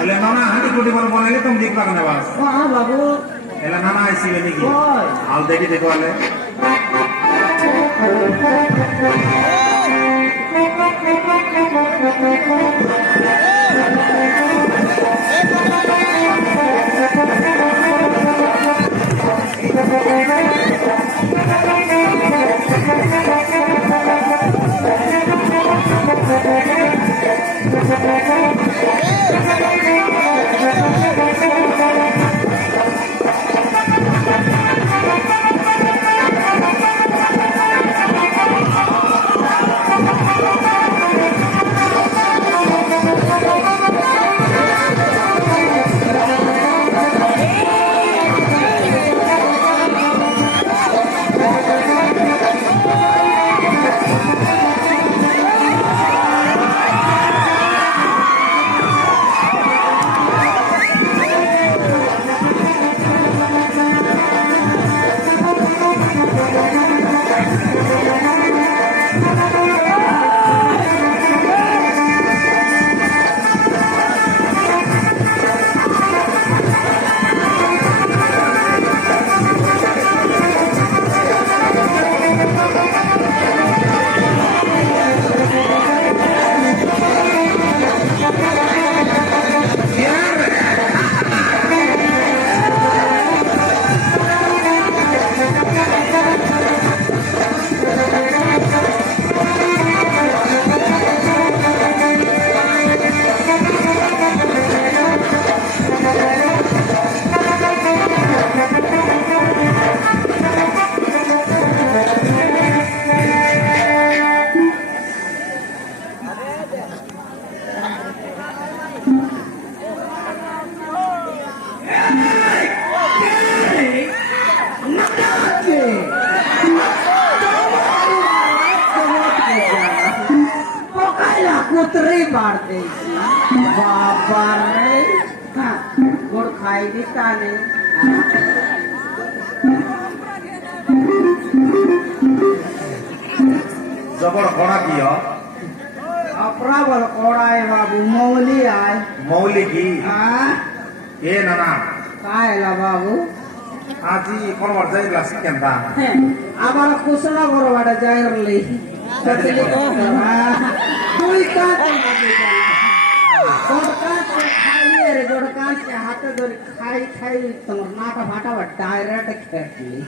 એટલે નાના હાંડી કુટી પર બોલાલે तुम दीपक ने वास हाँ बाबू એટલે નાના આઈસી વેની की ओय हाल देखी देखो वाले कुत्री मारते बाबा रे गुड़ खाई दिता ने जबर कोड़ा किया अपरा बल कोड़ा है बाबू मौली आए मौली की हाँ ए नाना काय ला बाबू आजी कोण वर जाईल लासी केंदा आम्हाला कुसळा बरोबर जायरली सतली कोई का गोडका खाई रे गोडका हाथ धरी खाई खाई तुम्हारा नाटा फाटा डायरेक्ट खेटली